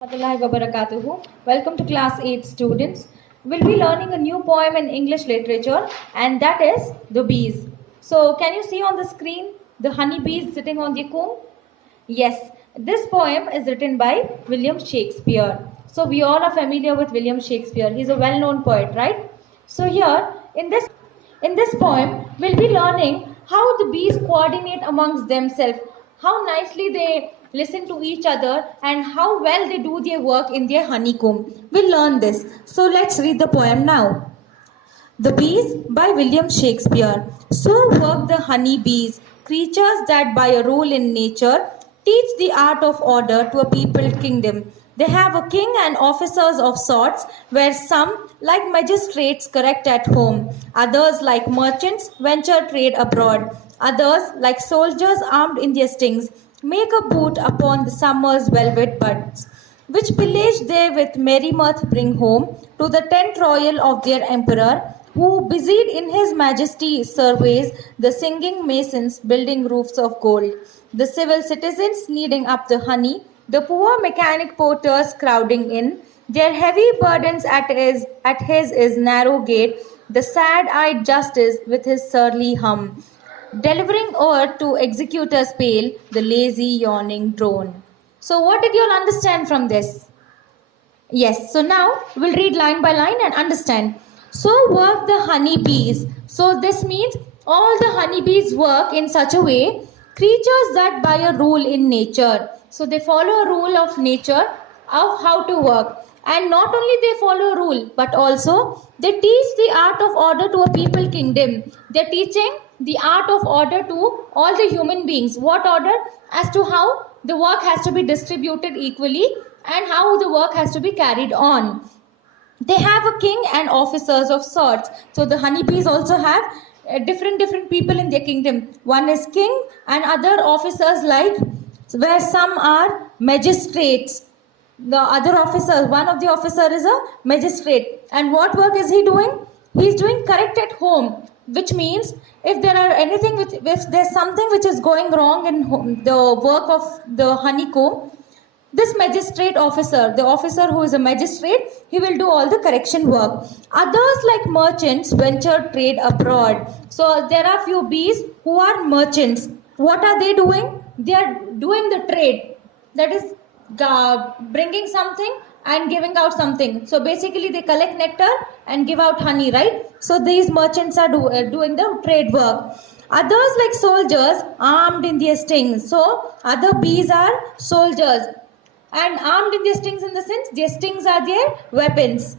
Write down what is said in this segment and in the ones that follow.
Warahmatullahi wabarakatuhu. Welcome to class 8 students. We'll be learning a new poem in English literature and that is The Bees. So can you see on the screen the honey bees sitting on the comb? Yes, this poem is written by William Shakespeare. So we all are familiar with William Shakespeare. He's a well-known poet, right? So here in this poem we'll be learning how the bees coordinate amongst themselves, how nicely they listen to each other and how well they do their work in their honeycomb. We'll learn this. So let's read the poem now. The Bees by William Shakespeare. So work the honey bees, creatures that by a rule in nature teach the art of order to a peopled kingdom. They have a king and officers of sorts, where some, like magistrates, correct at home, others, like merchants, venture trade abroad, others, like soldiers armed in their stings, make a boot upon the summer's velvet buds, which pillage they with merry mirth bring home to the tent royal of their emperor, who busied in his majesty surveys the singing masons building roofs of gold, the civil citizens kneading up the honey, the poor mechanic porters crowding in, their heavy burdens at his is narrow gate, the sad-eyed justice with his surly hum, delivering o'er to executors pale the lazy yawning drone. So what did you all understand from this? Yes, so now we'll read line by line and understand. So work the honey bees. So this means all the honeybees work in such a way, creatures that by a rule in nature. So they follow a rule of nature of how to work. And not only they follow a rule, but also they teach the art of order to a people kingdom. They're teaching the art of order to all the human beings. What order? As to how the work has to be distributed equally and how the work has to be carried on. They have a king and officers of sorts. So the honeybees also have different people in their kingdom. One is king and other officers, like where some are magistrates. The other officer, one of the officer is a magistrate. And what work is he doing? He is doing correct at home, which means if there's something which is going wrong in the work of the honeycomb, this magistrate officer, the officer who is a magistrate, he will do all the correction work. Others, like merchants, venture trade abroad. So there are few bees who are merchants. What are they doing? They are doing the trade. That is bringing something and giving out something. So basically they collect nectar and give out honey, right? So these merchants are doing the trade work. Others, like soldiers, armed in their stings. So other bees are soldiers and armed in their stings, in the sense their stings are their weapons.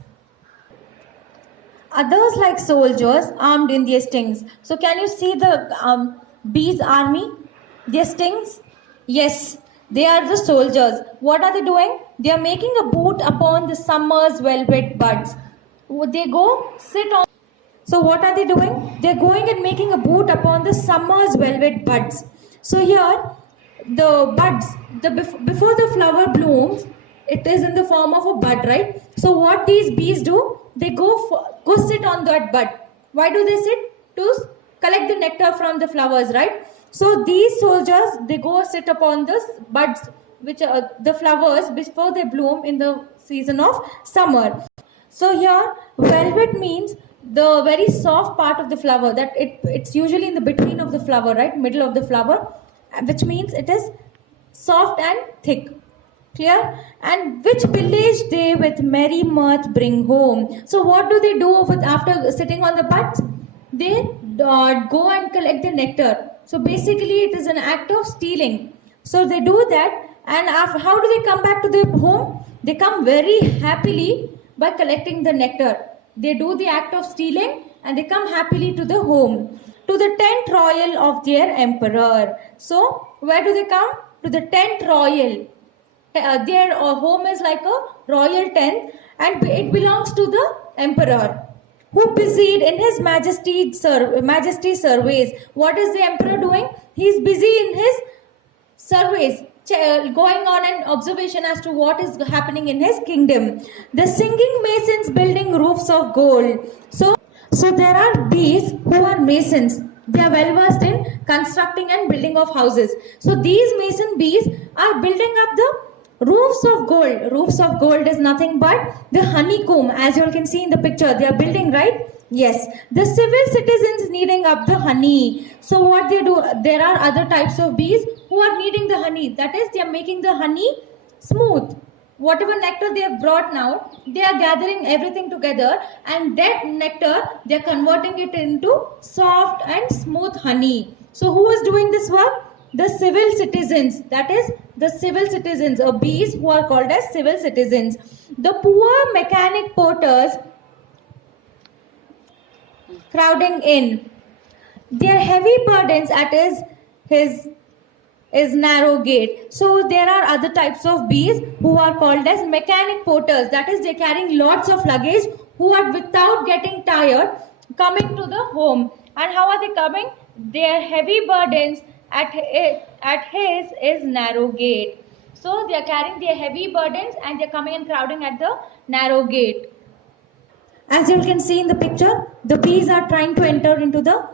Others, like soldiers, armed in their stings. So can you see the bees army, their stings? Yes, they are the soldiers. What are they doing? They are making a boot upon the summer's velvet buds. They go sit on. So what are they doing? They are going and making a boot upon the summer's velvet buds. So here the buds, before the flower blooms, it is in the form of a bud, right? So what these bees do, they go sit on that bud. Why do they sit? To collect the nectar from the flowers, right? So these soldiers, they go sit upon the buds, which are the flowers before they bloom in the season of summer. So here velvet means the very soft part of the flower, that it's usually in the between of the flower, right? Middle of the flower, which means it is soft and thick. Clear? And which pillage they with merry mirth bring home. So what do they do after sitting on the buds? They go and collect the nectar. So basically it is an act of stealing. So they do that, and how do they come back to their home? They come very happily by collecting the nectar. They do the act of stealing and they come happily to the home, to the tent royal of their emperor. So where do they come? To the tent royal. Their home is like a royal tent and it belongs to the emperor, who busied in his majesty surveys. What is the emperor doing? He is busy in his surveys, going on an observation as to what is happening in his kingdom. The singing masons building roofs of gold. So there are bees who are masons. They are well versed in constructing and building of houses. So these mason bees are building up the Roofs of gold. Roofs of gold is nothing but the honeycomb. As you all can see in the picture, they are building, right? Yes. The civil citizens needing up the honey. So what they do, there are other types of bees who are needing the honey. That is, they are making the honey smooth. Whatever nectar they have brought now, they are gathering everything together, and that nectar, they are converting it into soft and smooth honey. So who is doing this work? The civil citizens. That is, the civil citizens, or bees who are called as civil citizens. The poor mechanic porters crowding in. Their heavy burdens at his narrow gate. So there are other types of bees who are called as mechanic porters. That is, they're carrying lots of luggage, who are without getting tired coming to the home. And how are they coming? Their heavy burdens at his is narrow gate. So they are carrying their heavy burdens and they are coming and crowding at the narrow gate. As you can see in the picture, the bees are trying to enter into the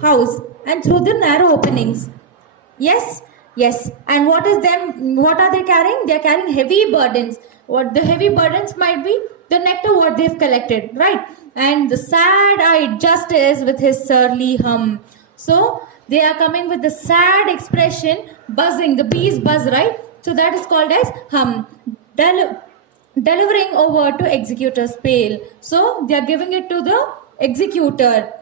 house and through the narrow openings. Yes, yes. And what are they carrying? They are carrying heavy burdens. What the heavy burdens might be? The nectar what they've collected, right? And the sad-eyed justice with his surly hum. So they are coming with the sad expression, buzzing. The bees buzz, right? So that is called as hum. Delivering over to executor's pail. So they are giving it to the executor.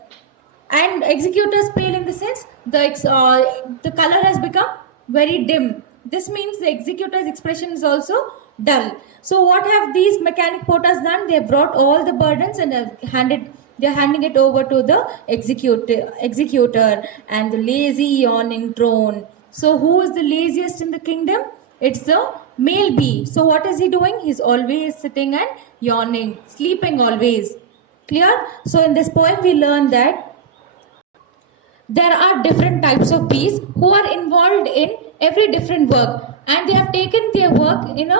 And executor's pail, in the sense, the color has become very dim. This means the executor's expression is also dull. So what have these mechanic porters done? They have brought all the burdens and they're handing it over to the executor and the lazy yawning drone. So who is the laziest in the kingdom? It's the male bee. So what is he doing? He's always sitting and yawning, sleeping always. Clear? So in this poem we learn that there are different types of bees who are involved in every different work, and they have taken their work in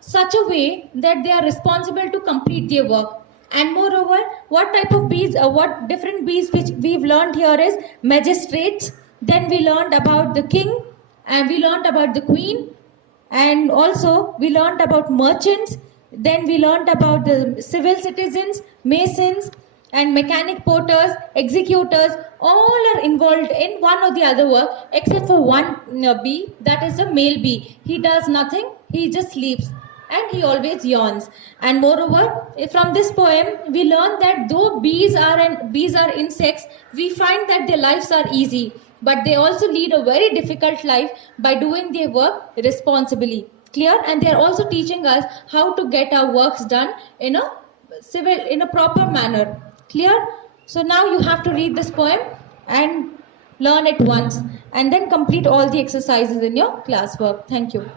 such a way that they are responsible to complete their work. And moreover, what type of bees, what different bees which we've learned here is magistrates, then we learned about the king, and we learned about the queen, and also we learned about merchants, then we learned about the civil citizens, masons, and mechanic porters, executors, all are involved in one or the other work except for one bee, that is a male bee. He does nothing, he just sleeps and he always yawns. And moreover, from this poem, we learn that though bees are insects, we find that their lives are easy, but they also lead a very difficult life by doing their work responsibly. Clear? And they are also teaching us how to get our works done in a proper manner. Clear? So now you have to read this poem and learn it once and then complete all the exercises in your classwork. Thank you.